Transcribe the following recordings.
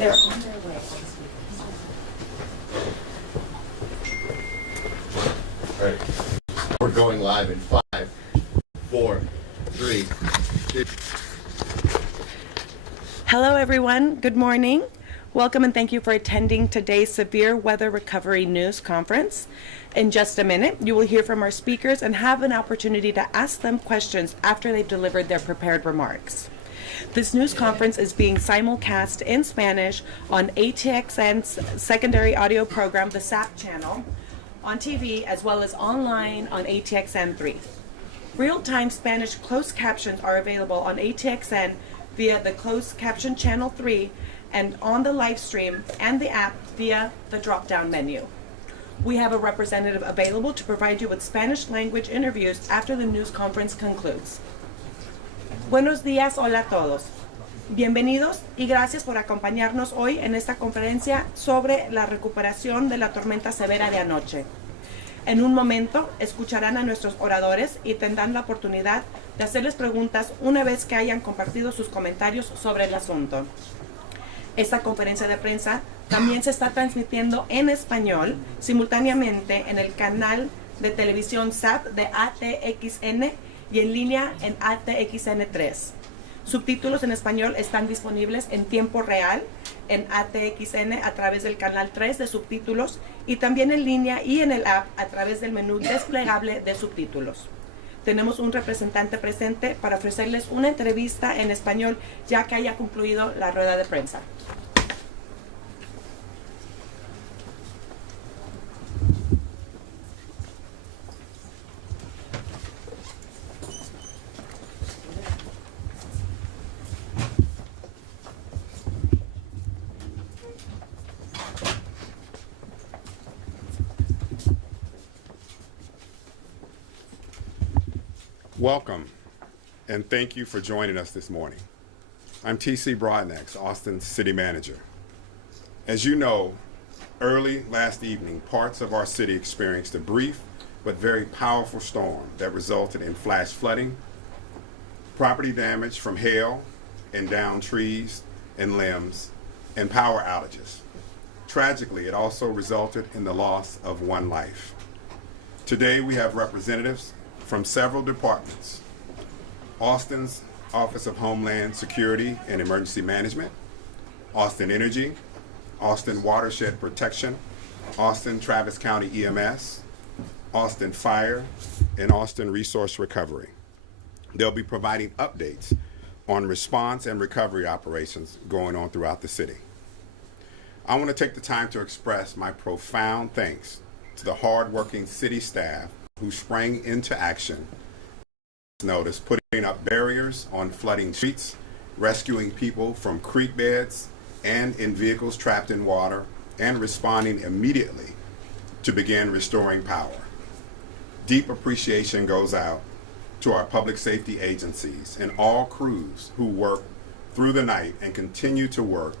They're on their way. All right. We're going live in 5, 4, 3, 2. Hello, everyone. Good morning. Welcome and thank you for attending today's Severe Weather Recovery News Conference. In just a minute, you will hear from our speakers and have an opportunity to ask them questions after they've delivered their prepared remarks. This news conference is being simulcast in Spanish on ATXN's secondary audio program, the SAP channel, on TV, as well as online on ATXN3. Real-time Spanish closed captions are available on ATXN via the closed caption channel 3 and on the live stream and the app via the drop-down menu. We have a representative available to provide you with Spanish language interviews after the news conference concludes. Buenos días, hola a todos. Bienvenidos y gracias por acompañarnos hoy en esta conferencia sobre la recuperación de la tormenta severa de anoche. En un momento escucharán a nuestros oradores y tendrán la oportunidad de hacerles preguntas una vez que hayan compartido sus comentarios sobre el asunto. Esta conferencia de prensa también se está transmitiendo en español simultáneamente en el canal de televisión SAP de ATXN y en línea en ATXN3. Subtítulos en español están disponibles en tiempo real en ATXN a través del canal 3 de subtítulos y también en línea y en el app a través del menú desplegable de subtítulos. Tenemos un representante presente para ofrecerles una entrevista en español ya que haya concluido la rueda de prensa. Welcome, and thank you for joining us this morning. I'm T.C. Broadnax, Austin's City Manager. As you know, early last evening, parts of our city experienced a brief but very powerful storm that resulted in flash flooding, property damage from hail and downed trees and limbs, and power outages. Tragically, it also resulted in the loss of one life. Today, we have representatives from several departments: Austin's Office of Homeland Security and Emergency Management, Austin Energy, Austin Watershed Protection, Austin Travis County EMS, Austin Fire, and Austin Resource Recovery. They'll be providing updates on response and recovery operations going on throughout the city. I want to take the time to express my profound thanks to the hardworking city staff who sprang into action. Notice putting up barriers on flooding streets, rescuing people from creek beds and in vehicles trapped in water, and responding immediately to begin restoring power. Deep appreciation goes out to our public safety agencies and all crews who work through the night and continue to work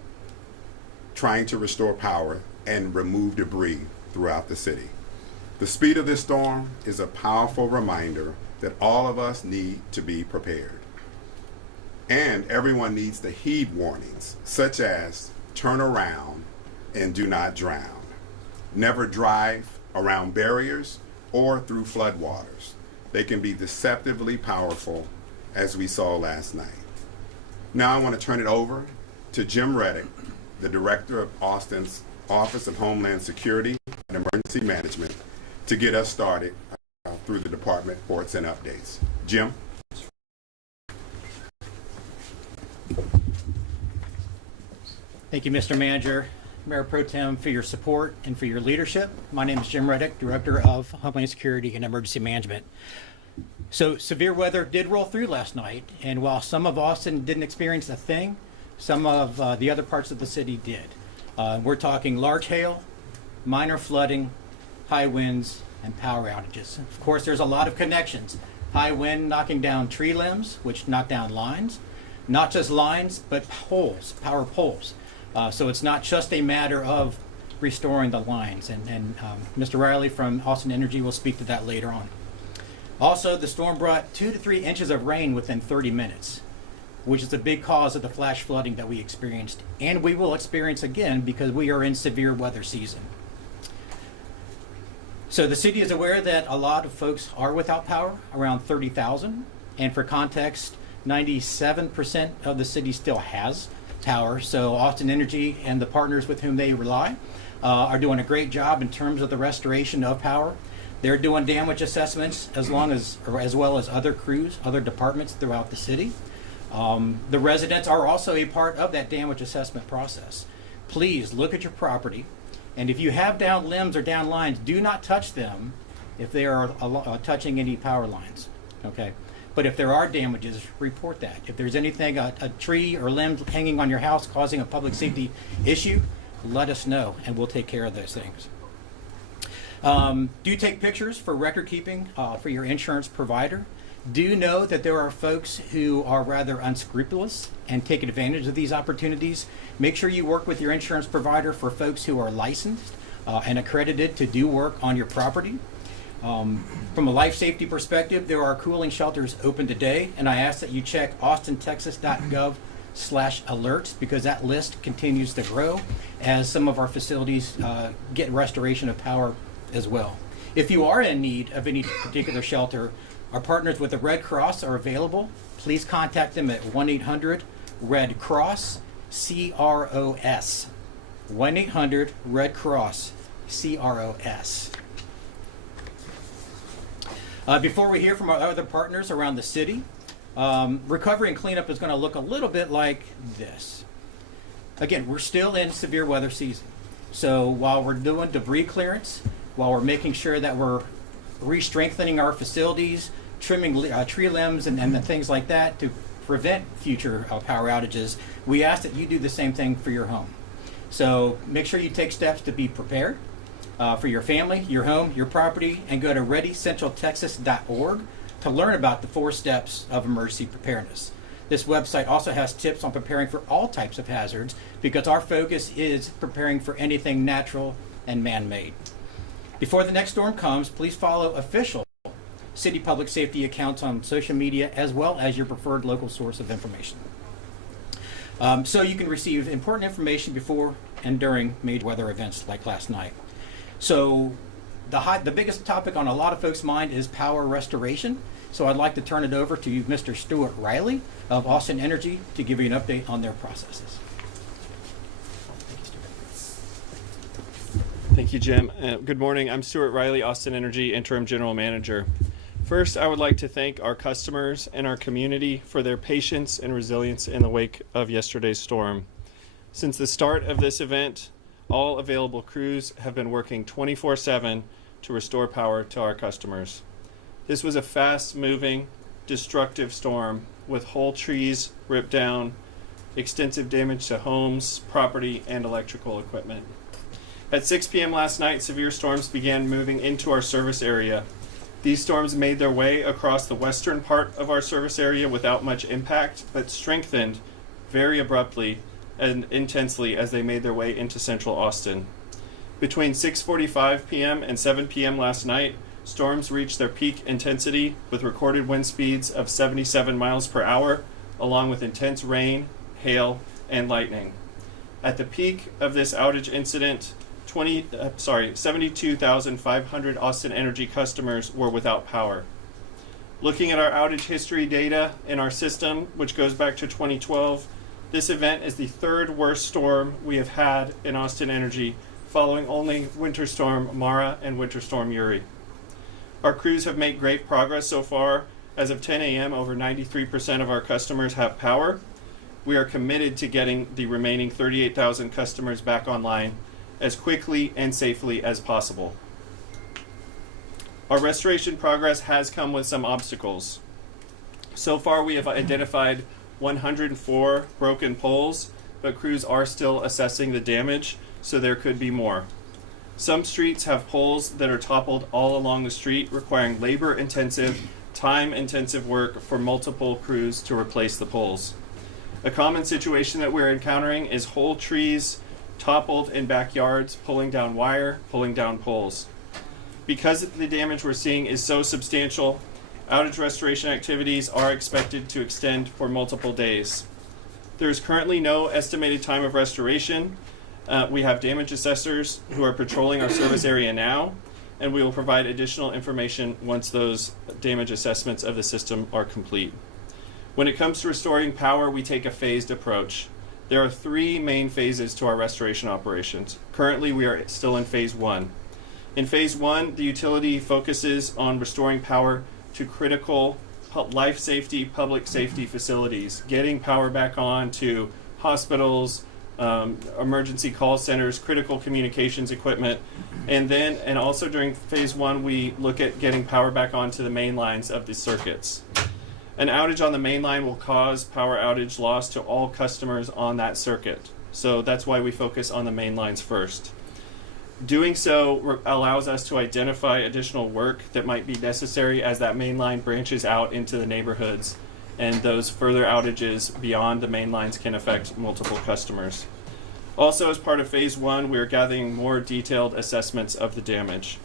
trying to restore power and remove debris throughout the city. The speed of this storm is a powerful reminder that all of us need to be prepared. And everyone needs to heed warnings, such as turn around and do not drown. Never drive around barriers or through floodwaters. They can be deceptively powerful, as we saw last night. Now I want to turn it over to Jim Reik, the Director of Austin's Office of Homeland Security and Emergency Management, to get us started through the department reports and updates. Jim? Thank you, Mr. Manager, Mayor Pro Tem, for your support and for your leadership. My name is Jim Reik, Director of Homeland Security and Emergency Management. So severe weather did roll through last night, and while some of Austin didn't experience a thing, some of the other parts of the city did. We're talking large hail, minor flooding, high winds, and power outages. Of course, there's a lot of connections. High wind knocking down tree limbs, which knock down lines. Not just lines, but poles, power poles. So it's not just a matter of restoring the lines. And Mr. Riley from Austin Energy will speak to that later on. Also, the storm brought 2 to 3 inches of rain within 30 minutes. which is a big cause of the flash flooding that we experienced, and we will experience again because we are in severe weather season. So the city is aware that a lot of folks are without power, around 30,000, and for context, 97% of the city still has power. So Austin Energy and the partners with whom they rely are doing a great job in terms of the restoration of power. They're doing damage assessments as well as other crews, other departments throughout the city. The residents are also a part of that damage assessment process. Please look at your property, and if you have down limbs or down lines, do not touch them if they are touching any power lines. Okay. But if there are damages, report that. If there's anything, a tree or limb hanging on your house causing a public safety issue, let us know and we'll take care of those things. Do take pictures for record keeping for your insurance provider. Do know that there are folks who are rather unscrupulous and take advantage of these opportunities. Make sure you work with your insurance provider for folks who are licensed and accredited to do work on your property. From a life safety perspective, there are cooling shelters open today, and I ask that you check austintexas.gov/alerts because that list continues to grow as some of our facilities get restoration of power as well. If you are in need of any particular shelter, our partners with the Red Cross are available. Please contact them at 1-800-RED-CROSS. 1-800-RED-CROSS. Before we hear from our other partners around the city, recovery and cleanup is going to look a little bit like this. Again, we're still in severe weather season. So while we're doing debris clearance, while we're making sure that we're re-strengthening our facilities, trimming tree limbs and things like that to prevent future power outages, we ask that you do the same thing for your home. So make sure you take steps to be prepared for your family, your home, your property, and go to readycentraltexas.org to learn about the 4 steps of emergency preparedness. This website also has tips on preparing for all types of hazards because our focus is preparing for anything natural and man-made. Before the next storm comes, please follow official city public safety accounts on social media as well as your preferred local source of information. So you can receive important information before and during major weather events like last night. So the biggest topic on a lot of folks' mind is power restoration. So I'd like to turn it over to Mr. Stuart Riley of Austin Energy to give you an update on their processes. Thank you, Jim. Good morning. I'm Stuart Riley, Austin Energy Interim General Manager. First, I would like to thank our customers and our community for their patience and resilience in the wake of yesterday's storm. Since the start of this event, all available crews have been working 24/7 to restore power to our customers. This was a fast-moving, destructive storm with whole trees ripped down, extensive damage to homes, property, and electrical equipment. At 6 p.m. last night, severe storms began moving into our service area. These storms made their way across the western part of our service area without much impact, but strengthened very abruptly and intensely as they made their way into central Austin. Between 6:45 p.m. and 7 p.m. last night, storms reached their peak intensity with recorded wind speeds of 77 miles per hour, along with intense rain, hail, and lightning. At the peak of this outage incident, 72,500 Austin Energy customers were without power. Looking at our outage history data in our system, which goes back to 2012, this event is the 3rd worst storm we have had in Austin Energy, following only Winter Storm Mara and Winter Storm Uri. Our crews have made great progress so far. As of 10 a.m., over 93% of our customers have power. We are committed to getting the remaining 38,000 customers back online as quickly and safely as possible. Our restoration progress has come with some obstacles. So far, we have identified 104 broken poles, but crews are still assessing the damage, so there could be more. Some streets have poles that are toppled all along the street, requiring labor-intensive, time-intensive work for multiple crews to replace the poles. A common situation that we're encountering is whole trees toppled in backyards, pulling down wire, pulling down poles. Because the damage we're seeing is so substantial, Outage restoration activities are expected to extend for multiple days. There is currently no estimated time of restoration. We have damage assessors who are patrolling our service area now, and we will provide additional information once those damage assessments of the system are complete. When it comes to restoring power, we take a phased approach. There are 3 main phases to our restoration operations. Currently, we are still in phase 1. In phase 1, the utility focuses on restoring power to critical life safety, public safety facilities, getting power back on to hospitals, emergency call centers, critical communications equipment, and also during phase 1, we look at getting power back onto the main lines of the circuits. An outage on the main line will cause power outage loss to all customers on that circuit. So that's why we focus on the main lines first. Doing so allows us to identify additional work that might be necessary as that main line branches out into the neighborhoods, and those further outages beyond the main lines can affect multiple customers. Also, as part of phase 1, we are gathering more detailed assessments of the damage.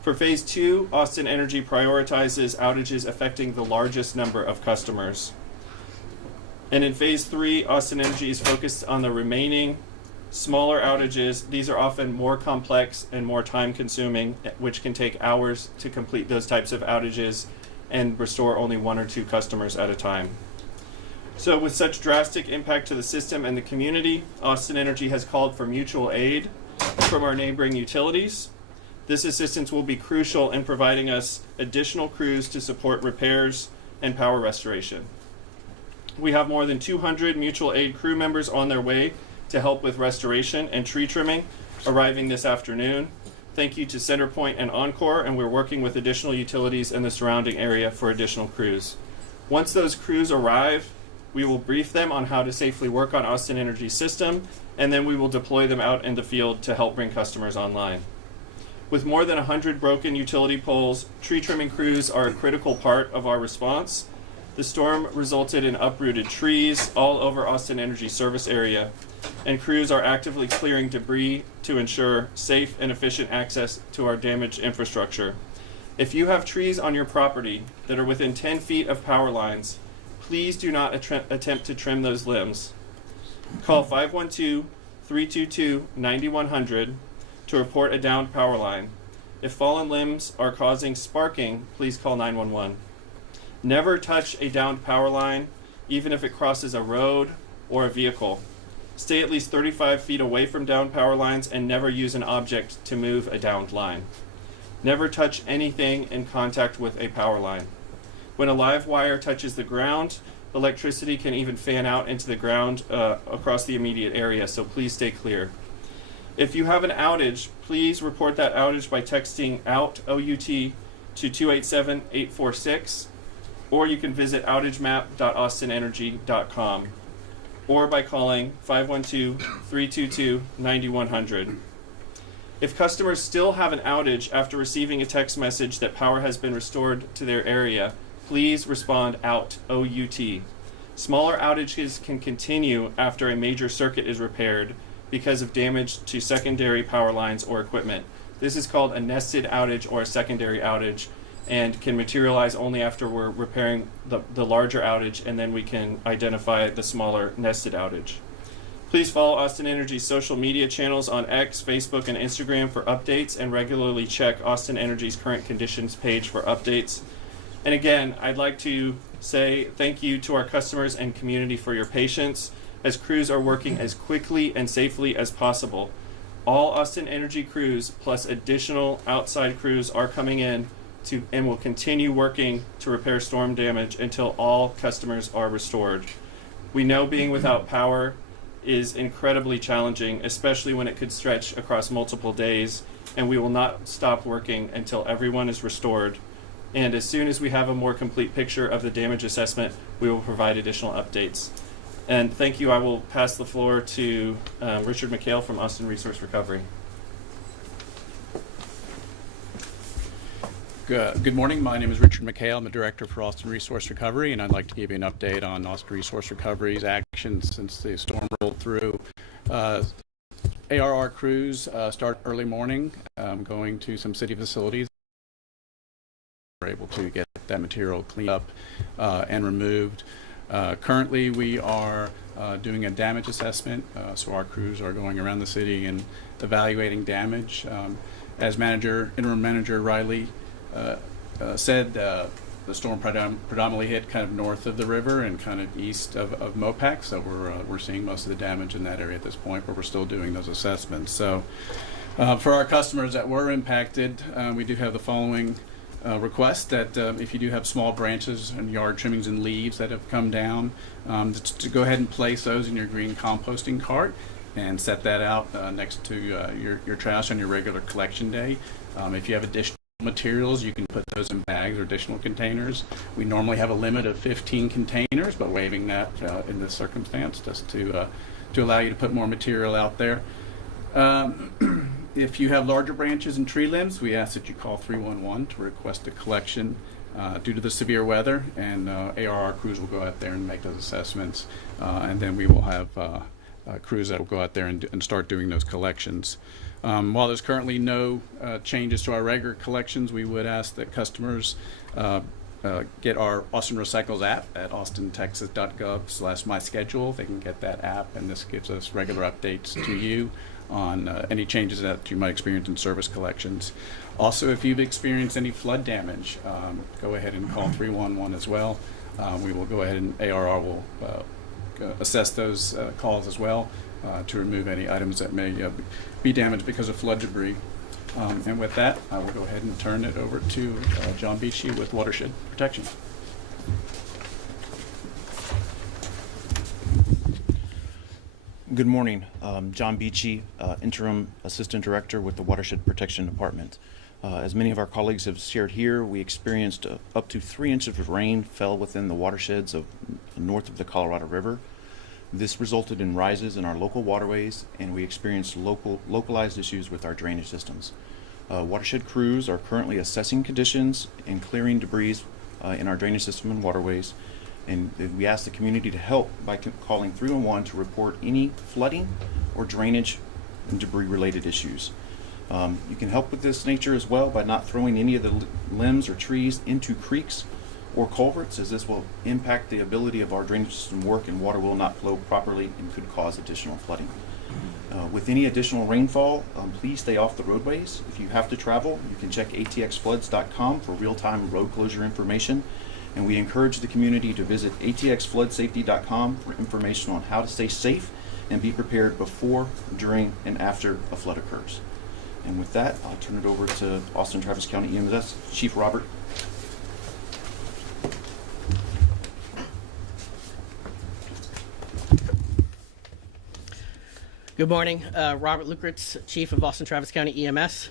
For phase 2, Austin Energy prioritizes outages affecting the largest number of customers. And in phase 3, Austin Energy is focused on the remaining smaller outages. These are often more complex and more time consuming, which can take hours to complete those types of outages and restore only 1 or 2 customers at a time. So with such drastic impact to the system and the community, Austin Energy has called for mutual aid from our neighboring utilities. This assistance will be crucial in providing us additional crews to support repairs and power restoration. We have more than 200 mutual aid crew members on their way to help with restoration and tree trimming arriving this afternoon. Thank you to Centerpoint and Encore, and we're working with additional utilities in the surrounding area for additional crews. Once those crews arrive, we will brief them on how to safely work on Austin Energy's system, and then we will deploy them out in the field to help bring customers online. With more than 100 broken utility poles, tree trimming crews are a critical part of our response. The storm resulted in uprooted trees all over Austin Energy's service area, and crews are actively clearing debris to ensure safe and efficient access to our damaged infrastructure. If you have trees on your property that are within 10 feet of power lines, please do not attempt to trim those limbs. Call 512-322-9100 to report a downed power line. If fallen limbs are causing sparking, please call 911. Never touch a downed power line, even if it crosses a road or a vehicle. Stay at least 35 feet away from downed power lines and never use an object to move a downed line. Never touch anything in contact with a power line. When a live wire touches the ground, electricity can even fan out into the ground across the immediate area, so please stay clear. If you have an outage, please report that outage by texting OUT, O-U-T, to 287-846, or you can visit outagemap.austinenergy.com, or by calling 512-322-9100. If customers still have an outage after receiving a text message that power has been restored to their area, please respond OUT, O-U-T. Smaller outages can continue after a major circuit is repaired because of damage to secondary power lines or equipment. This is called a nested outage or a secondary outage, and can materialize only after we're repairing the larger outage, and then we can identify the smaller nested outage. Please follow Austin Energy's social media channels on X, Facebook, and Instagram for updates, and regularly check Austin Energy's current conditions page for updates. And again, I'd like to say thank you to our customers and community for your patience as crews are working as quickly and safely as possible. All Austin Energy crews plus additional outside crews are coming in and will continue working to repair storm damage until all customers are restored. We know being without power is incredibly challenging, especially when it could stretch across multiple days, and we will not stop working until everyone is restored. And as soon as we have a more complete picture of the damage assessment, we will provide additional updates. And thank you. I will pass the floor to Richard McHale from Austin Resource Recovery. Good morning. My name is Richard McHale. I'm the Director for Austin Resource Recovery, and I'd like to give you an update on Austin Resource Recovery's actions since the storm rolled through. ARR crews start early morning, going to some city facilities. able to get that material cleaned up and removed. Currently, we are doing a damage assessment, so our crews are going around the city and evaluating damage. As Interim Manager Riley said, the storm predominantly hit kind of north of the river and kind of east of Mopac, so we're seeing most of the damage in that area at this point, but we're still doing those assessments. So for our customers that were impacted, we do have the following request that if you do have small branches and yard trimmings and leaves that have come down, to go ahead and place those in your green composting cart and set that out next to your trash on your regular collection day. If you have additional materials, you can put those in bags or additional containers. We normally have a limit of 15 containers, but waiving that in this circumstance just to allow you to put more material out there. If you have larger branches and tree limbs, we ask that you call 311 to request a collection due to the severe weather, and ARR crews will go out there and make those assessments, and then we will have crews that will go out there and start doing those collections. While there's currently no changes to our regular collections, we would ask that customers get our Austin Recycles app at austintexas.gov/myschedule. They can get that app, and this gives us regular updates to you on any changes that you might experience in service collections. Also, if you've experienced any flood damage, go ahead and call 311 as well. We will go ahead and ARR will assess those calls as well to remove any items that may be damaged because of flood debris. And with that, I will go ahead and turn it over to John Beachy with Watershed Protection. Good morning. John Beachy, Interim Assistant Director with the Watershed Protection Department. As many of our colleagues have shared here, we experienced up to 3 inches of rain fell within the watersheds of north of the Colorado River. This resulted in rises in our local waterways, and we experienced localized issues with our drainage systems. Watershed crews are currently assessing conditions and clearing debris in our drainage system and waterways, and we ask the community to help by calling 311 to report any flooding or drainage and debris related issues. You can help with this nature as well by not throwing any of the limbs or trees into creeks or culverts, as this will impact the ability of our drainage system to work, and water will not flow properly and could cause additional flooding. With any additional rainfall, please stay off the roadways. If you have to travel, you can check atxfloods.com for real-time road closure information, and we encourage the community to visit atxfloodsafety.com for information on how to stay safe and be prepared before, during, and after a flood occurs. And with that, I'll turn it over to Austin Travis County EMS Chief Robert. Good morning, Robert Lukritz, Chief of Austin Travis County EMS.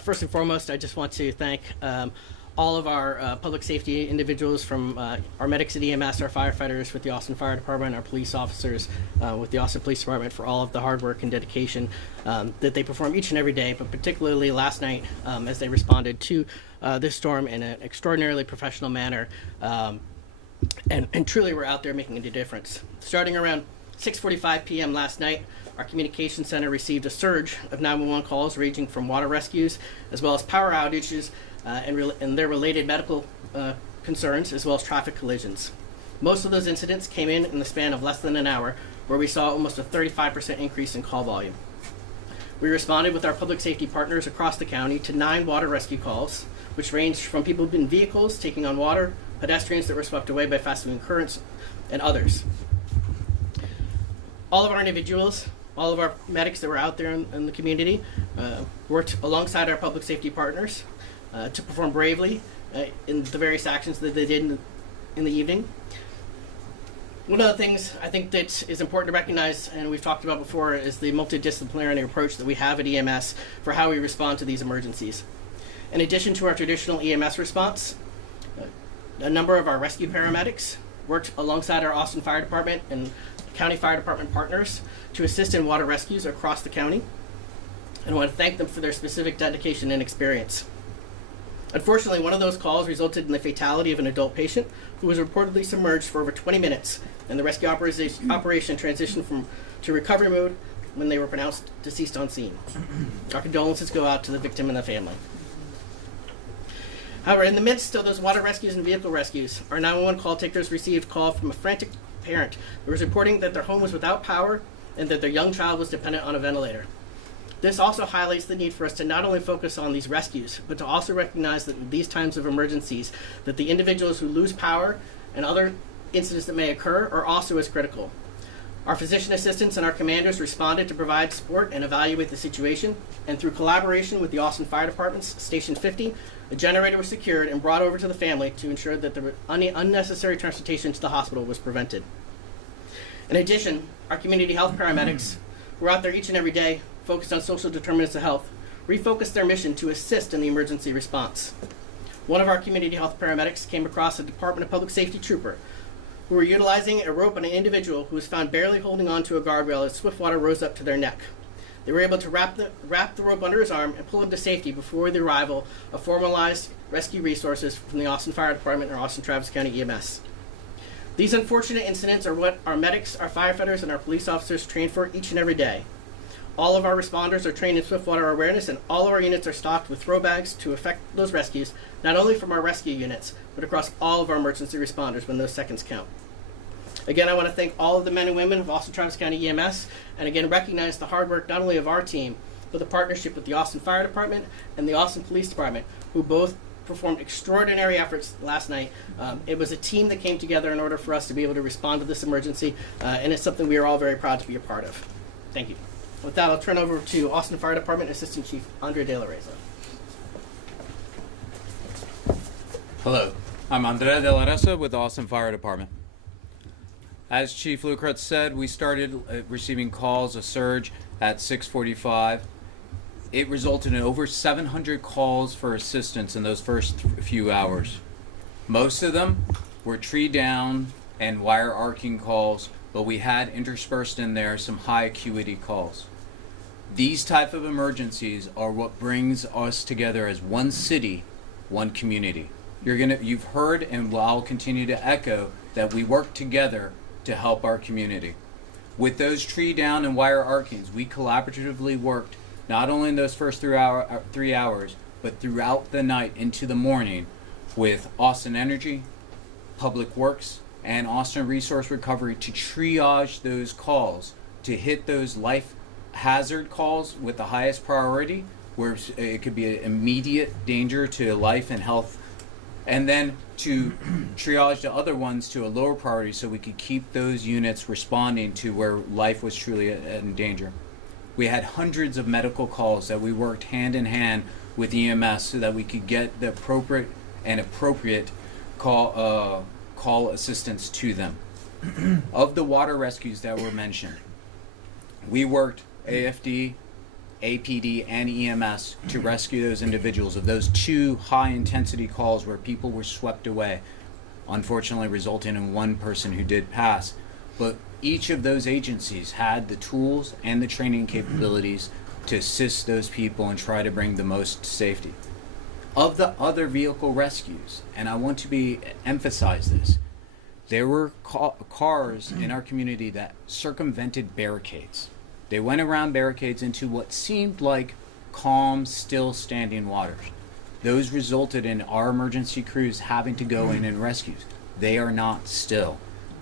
First and foremost, I just want to thank all of our public safety individuals, from our medics at EMS, our firefighters with the Austin Fire Department, our police officers with the Austin Police Department, for all of the hard work and dedication that they perform each and every day, but particularly last night as they responded to this storm in an extraordinarily professional manner, and truly were out there making a difference. Starting around 6:45 p.m. last night, our communication center received a surge of 911 calls ranging from water rescues as well as power outages and their related medical concerns, as well as traffic collisions. Most of those incidents came in the span of less than an hour, where we saw almost a 35% increase in call volume. We responded with our public safety partners across the county to 9 water rescue calls, which ranged from people in vehicles taking on water, pedestrians that were swept away by fast-moving currents, and others. All of our individuals, all of our medics that were out there in the community worked alongside our public safety partners to perform bravely in the various actions that they did in the evening. One of the things I think that is important to recognize, and we've talked about before, is the multidisciplinary approach that we have at EMS for how we respond to these emergencies. In addition to our traditional EMS response, a number of our rescue paramedics worked alongside our Austin Fire Department and County Fire Department partners to assist in water rescues across the county, and I want to thank them for their specific dedication and experience. Unfortunately, one of those calls resulted in the fatality of an adult patient who was reportedly submerged for over 20 minutes, and the rescue operation transitioned to recovery mode when they were pronounced deceased on scene. Our condolences go out to the victim and the family. However, in the midst of those water rescues and vehicle rescues, our 911 call takers received a call from a frantic parent who was reporting that their home was without power and that their young child was dependent on a ventilator. This also highlights the need for us to not only focus on these rescues, but to also recognize that in these times of emergencies, that the individuals who lose power and other incidents that may occur are also as critical. Our physician assistants and our commanders responded to provide support and evaluate the situation, and through collaboration with the Austin Fire Department's Station 50, a generator was secured and brought over to the family to ensure that the unnecessary transportation to the hospital was prevented. In addition, our community health paramedics, who are out there each and every day, focused on social determinants of health, refocused their mission to assist in the emergency response. One of our community health paramedics came across a Department of Public Safety trooper who were utilizing a rope on an individual who was found barely holding on to a guardrail as swift water rose up to their neck. They were able to wrap the rope under his arm and pull him to safety before the arrival of formalized rescue resources from the Austin Fire Department or Austin Travis County EMS. These unfortunate incidents are what our medics, our firefighters, and our police officers train for each and every day. All of our responders are trained in swiftwater awareness, and all of our units are stocked with throw bags to effect those rescues, not only from our rescue units, but across all of our emergency responders when those seconds count. Again, I want to thank all of the men and women of Austin Travis County EMS, and again recognize the hard work not only of our team, but the partnership with the Austin Fire Department and the Austin Police Department, who both performed extraordinary efforts last night. It was a team that came together in order for us to be able to respond to this emergency, and it's something we are all very proud to be a part of. Thank you. With that, I'll turn over to Austin Fire Department Assistant Chief Andre De La Reza. Hello, I'm Andre De La Reza with the Austin Fire Department. As Chief Lucretz said, we started receiving calls, a surge at 6:45. It resulted in over 700 calls for assistance in those first few hours. Most of them were tree down and wire arcing calls, but we had interspersed in there some high acuity calls. These type of emergencies are what brings us together as one city, one community. You've heard, and I'll continue to echo, that we work together to help our community. With those tree down and wire arcings, we collaboratively worked not only in those first 3 hours, but throughout the night into the morning with Austin Energy, Public Works, and Austin Resource Recovery to triage those calls, to hit those life hazard calls with the highest priority, where it could be an immediate danger to life and health, and then to triage the other ones to a lower priority so we could keep those units responding to where life was truly in danger. We had hundreds of medical calls that we worked hand in hand with EMS so that we could get the appropriate call assistance to them. Of the water rescues that were mentioned, we worked AFD, APD, and EMS to rescue those individuals of those 2 high intensity calls where people were swept away, unfortunately resulting in one person who did pass. But each of those agencies had the tools and the training capabilities to assist those people and try to bring the most safety. Of the other vehicle rescues, and I want to emphasize this, there were cars in our community that circumvented barricades. They went around barricades into what seemed like calm, still standing waters. Those resulted in our emergency crews having to go in and rescue. They are not still.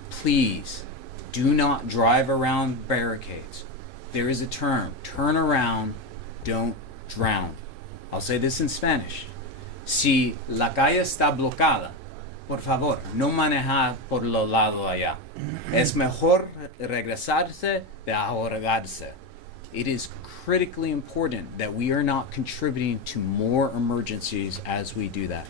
Please do not drive around barricades. There is a term, turn around, don't drown. I'll say this in Spanish. Si la calle está bloqueada, por favor, no manejar por los lados allá. Es mejor regresarse de ahogarse. It is critically important that we are not contributing to more emergencies as we do that.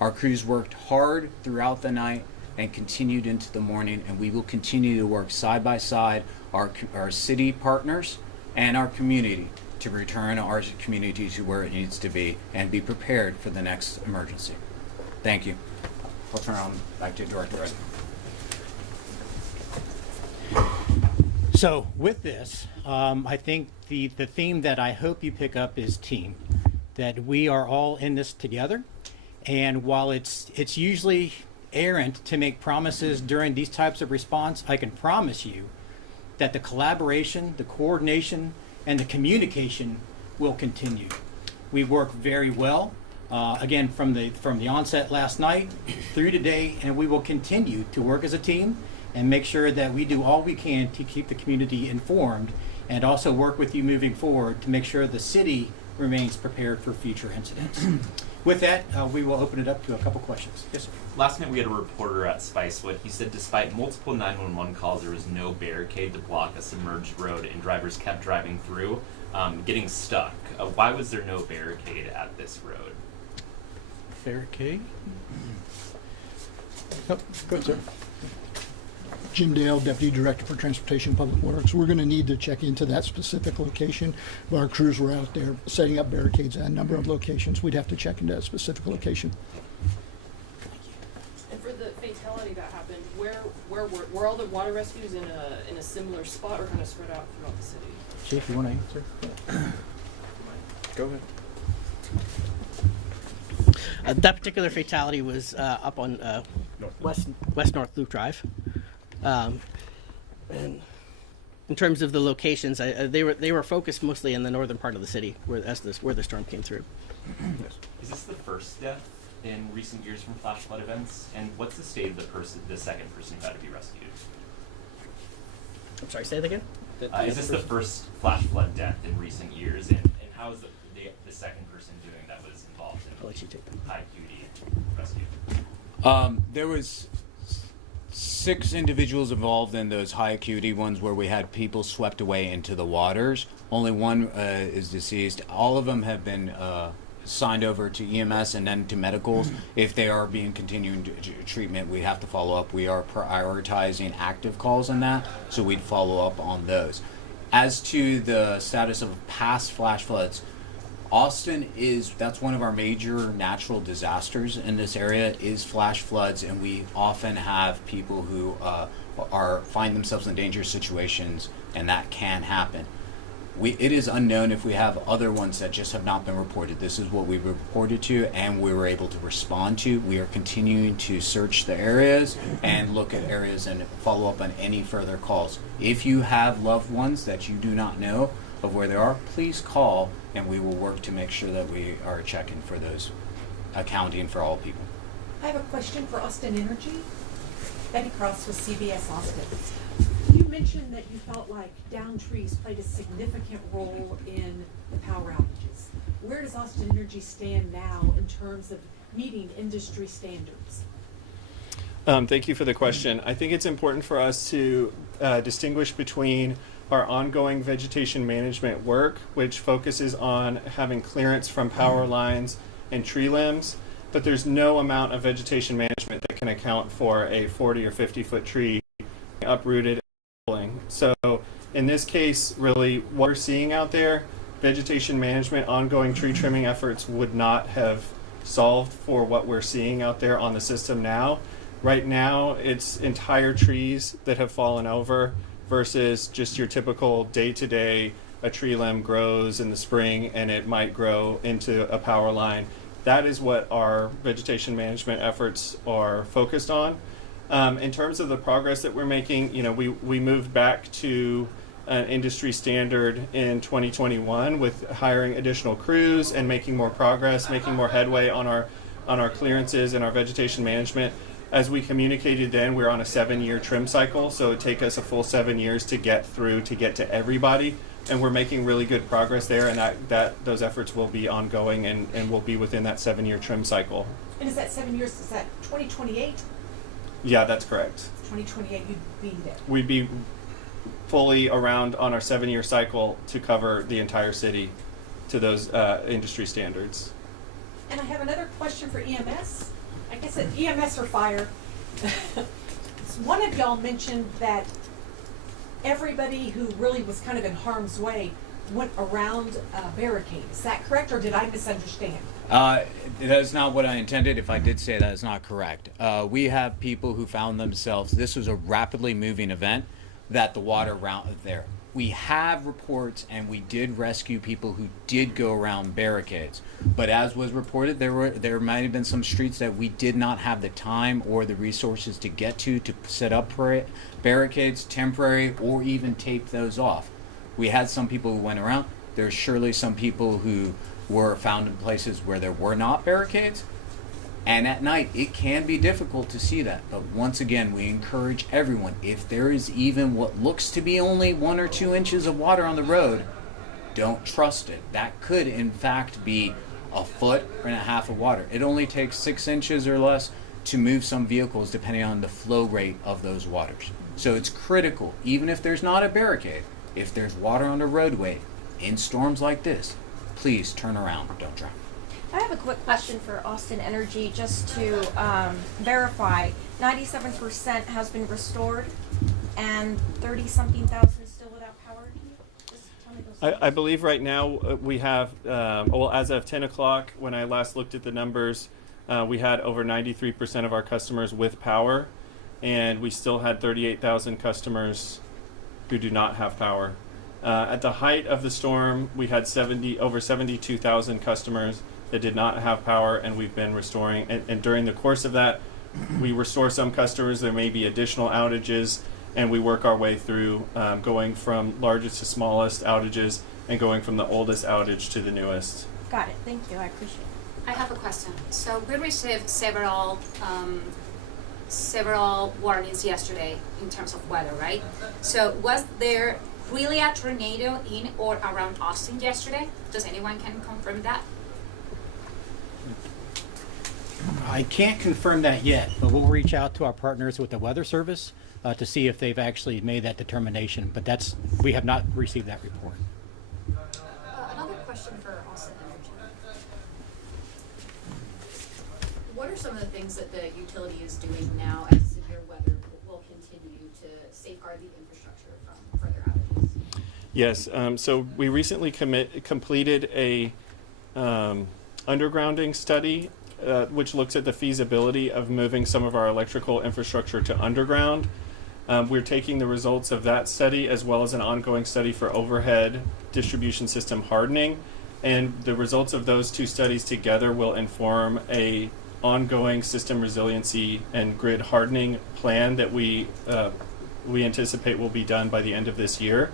Our crews worked hard throughout the night and continued into the morning, and we will continue to work side by side, our city partners and our community, to return our community to where it needs to be and be prepared for the next emergency. Thank you. I'll turn on back to Director Reik. So with this, I think the theme that I hope you pick up is team, that we are all in this together. And while it's usually errant to make promises during these types of response, I can promise you that the collaboration, the coordination, and the communication will continue. We work very well. again, from the onset last night through today, and we will continue to work as a team and make sure that we do all we can to keep the community informed, and also work with you moving forward to make sure the city remains prepared for future incidents. With that, we will open it up to a couple questions. Yes, sir. Last night we had a reporter at Spicewood. He said despite multiple 911 calls, there was no barricade to block a submerged road, and drivers kept driving through, getting stuck. Why was there no barricade at this road? Barricade? Oh, go ahead, sir. Jim Dale, Deputy Director for Transportation Public Works. We're going to need to check into that specific location. Our crews were out there setting up barricades at a number of locations. We'd have to check into that specific location. And for the fatality that happened, were all the water rescues in a similar spot, or kind of spread out throughout the city? Chief, you want to answer? Go ahead. That particular fatality was up on West North Loop Drive. And in terms of the locations, they were focused mostly in the northern part of the city, where the storm came through. Is this the first death in recent years from flash flood events? And what's the state of the second person who had to be rescued? I'm sorry, say that again? Is this the first flash flood death in recent years? And how is the second person doing that was involved in I'll let you take that. high acuity rescue? There was 6 individuals involved in those high acuity ones where we had people swept away into the waters. Only one is deceased. All of them have been signed over to EMS and then to medicals. If they are being continuing treatment, we have to follow up. We are prioritizing active calls on that, so we'd follow up on those. As to the status of past flash floods, Austin that's one of our major natural disasters in this area is flash floods, and we often have people who find themselves in dangerous situations, and that can happen. It is unknown if we have other ones that just have not been reported. This is what we reported to, and we were able to respond to. We are continuing to search the areas and look at areas and follow up on any further calls. If you have loved ones that you do not know of where they are, please call, and we will work to make sure that we are checking for those, accounting for all people. I have a question for Austin Energy. Betty Cross with CBS Austin. You mentioned that you felt like downed trees played a significant role in the power outages. Where does Austin Energy stand now in terms of meeting industry standards? Thank you for the question. I think it's important for us to distinguish between our ongoing vegetation management work, which focuses on having clearance from power lines and tree limbs, but there's no amount of vegetation management that can account for a 40 or 50 foot tree uprooted. So in this case, really what we're seeing out there, vegetation management, ongoing tree trimming efforts would not have solved for what we're seeing out there on the system now. Right now, it's entire trees that have fallen over versus just your typical day-to-day, a tree limb grows in the spring and it might grow into a power line. That is what our vegetation management efforts are focused on. In terms of the progress that we're making, we moved back to an industry standard in 2021 with hiring additional crews and making more progress, making more headway on our clearances and our vegetation management. As we communicated then, we're on a 7-year trim cycle, so it would take us a full 7 years to get to everybody, and we're making really good progress there, and those efforts will be ongoing and will be within that 7-year trim cycle. And is that 7 years, is that 2028? Yeah, that's correct. 2028, you'd be there. We'd be fully around on our 7-year cycle to cover the entire city to those industry standards. And I have another question for EMS. I guess at EMS or fire, one of y'all mentioned that everybody who really was kind of in harm's way went around a barricade. Is that correct, or did I misunderstand? That is not what I intended. If I did say that is not correct. We have people who found themselves, this was a rapidly moving event, that the water around there. We have reports, and we did rescue people who did go around barricades. But as was reported, there might have been some streets that we did not have the time or the resources to get to set up barricades, temporary, or even tape those off. We had some people who went around. There's surely some people who were found in places where there were not barricades. And at night, it can be difficult to see that. But once again, we encourage everyone, if there is even what looks to be only 1 or 2 inches of water on the road, don't trust it. That could, in fact, be a foot and a half of water. It only takes 6 inches or less to move some vehicles depending on the flow rate of those waters. So it's critical, even if there's not a barricade, if there's water on the roadway in storms like this, please turn around, don't drive. I have a quick question for Austin Energy, just to verify. 97% has been restored, and 30-something thousand is still without power. Just tell me those I believe right now we have, well, as of 10 o'clock, when I last looked at the numbers, we had over 93% of our customers with power, and we still had 38,000 customers who do not have power. At the height of the storm, we had over 72,000 customers that did not have power, and we've been restoring. And during the course of that, we restore some customers. There may be additional outages, and we work our way through going from largest to smallest outages and going from the oldest outage to the newest. Got it. Thank you. I appreciate it. I have a question. So we received several warnings yesterday in terms of weather, right? So was there really a tornado in or around Austin yesterday? Does anyone can confirm that? I can't confirm that yet, but we'll reach out to our partners with the Weather Service to see if they've actually made that determination. But we have not received that report. Another question for Austin Energy. What are some of the things that the utility is doing now as severe weather will continue to safeguard the infrastructure from further outages? Yes, so we recently completed a undergrounding study which looks at the feasibility of moving some of our electrical infrastructure to underground. We're taking the results of that study as well as an ongoing study for overhead distribution system hardening, and the results of those two studies together will inform a ongoing system resiliency and grid hardening plan that we anticipate will be done by the end of this year.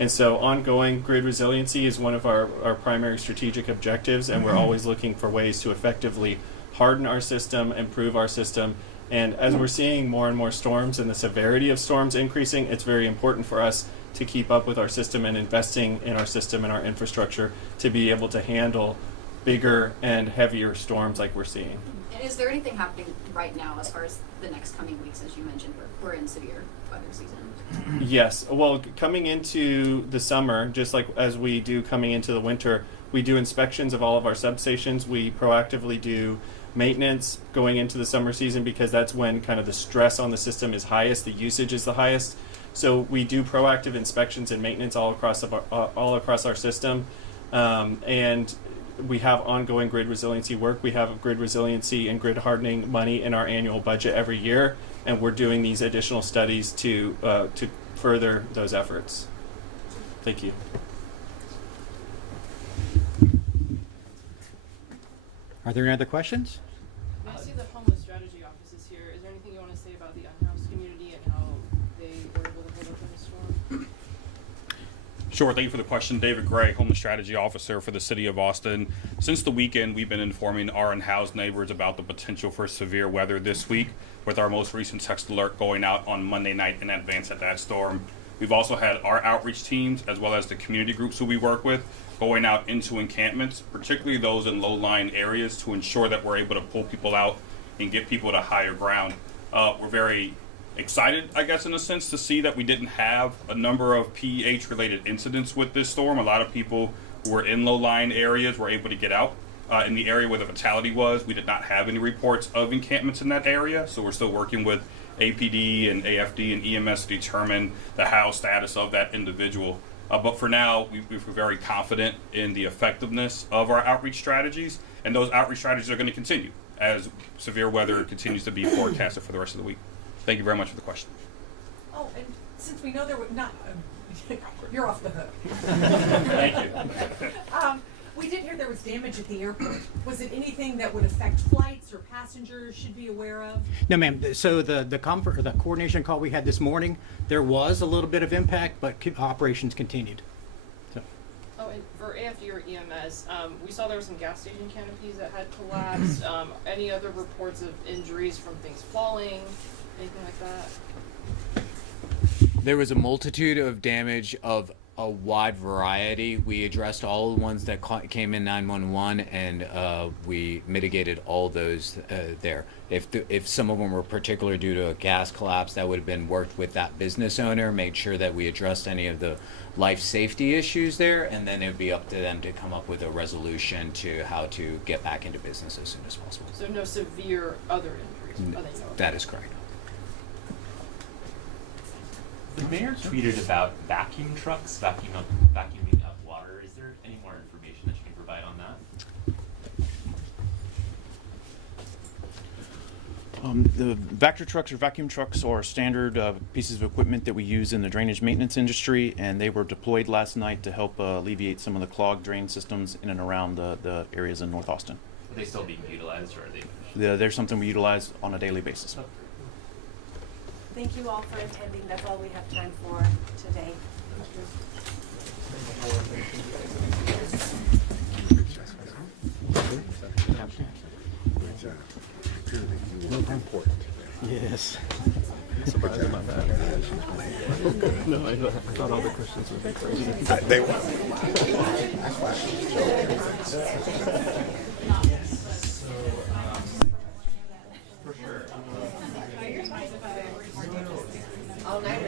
And so ongoing grid resiliency is one of our primary strategic objectives, and we're always looking for ways to effectively harden our system, improve our system. And as we're seeing more and more storms and the severity of storms increasing, it's very important for us to keep up with our system and investing in our system and our infrastructure to be able to handle bigger and heavier storms like we're seeing. And is there anything happening right now as far as the next coming weeks? As you mentioned, we're in severe weather season. Yes. Well, coming into the summer, just like as we do coming into the winter, we do inspections of all of our substations. We proactively do maintenance going into the summer season because that's when kind of the stress on the system is highest, the usage is the highest. So we do proactive inspections and maintenance all across our system, and we have ongoing grid resiliency work. We have grid resiliency and grid hardening money in our annual budget every year, and we're doing these additional studies to further those efforts. Thank you. Are there any other questions? I see the Homeless Strategy Office is here. Is there anything you want to say about the unhoused community and how they were able to hold up in the storm? Sure, thank you for the question. David Gray, Homeless Strategy Officer for the City of Austin. Since the weekend, we've been informing our unhoused neighbors about the potential for severe weather this week, with our most recent text alert going out on Monday night in advance of that storm. We've also had our outreach teams, as well as the community groups who we work with, going out into encampments, particularly those in low-lying areas, to ensure that we're able to pull people out and get people to higher ground. We're very excited, I guess, in a sense, to see that we didn't have a number of PEH-related incidents with this storm. A lot of people who were in low-lying areas were able to get out. In the area where the fatality was, we did not have any reports of encampments in that area, so we're still working with APD and AFD and EMS to determine the how status of that individual. But for now, we're very confident in the effectiveness of our outreach strategies, and those outreach strategies are going to continue as severe weather continues to be forecasted for the rest of the week. Thank you very much for the question. Oh, and since we know there were not, you're off the hook. Thank you. We did hear there was damage at the airport. Was it anything that would affect flights or passengers should be aware of? No, ma'am. So the coordination call we had this morning, there was a little bit of impact, but operations continued. So. Oh, And for AFD or EMS, we saw there were some gas station canopies that had collapsed. Any other reports of injuries from things falling, anything like that? There was a multitude of damage of a wide variety. We addressed all the ones that came in 911, and we mitigated all those there. If some of them were particular due to a gas collapse, that would have been worked with that business owner, made sure that we addressed any of the life safety issues there, and then it would be up to them to come up with a resolution to how to get back into business as soon as possible. So no severe other injuries? That is correct. The mayor tweeted about vacuum trucks vacuuming up water. Is there any more information that you can provide on that? The Vector trucks or vacuum trucks are standard pieces of equipment that we use in the drainage maintenance industry, and they were deployed last night to help alleviate some of the clogged drain systems in and around the areas in North Austin. Are they still being utilized, or are they? They're something we utilize on a daily basis. Thank you all for attending. That's all we have time for today. Yes. No, I thought all the questions would be crazy. They were. For sure. All night.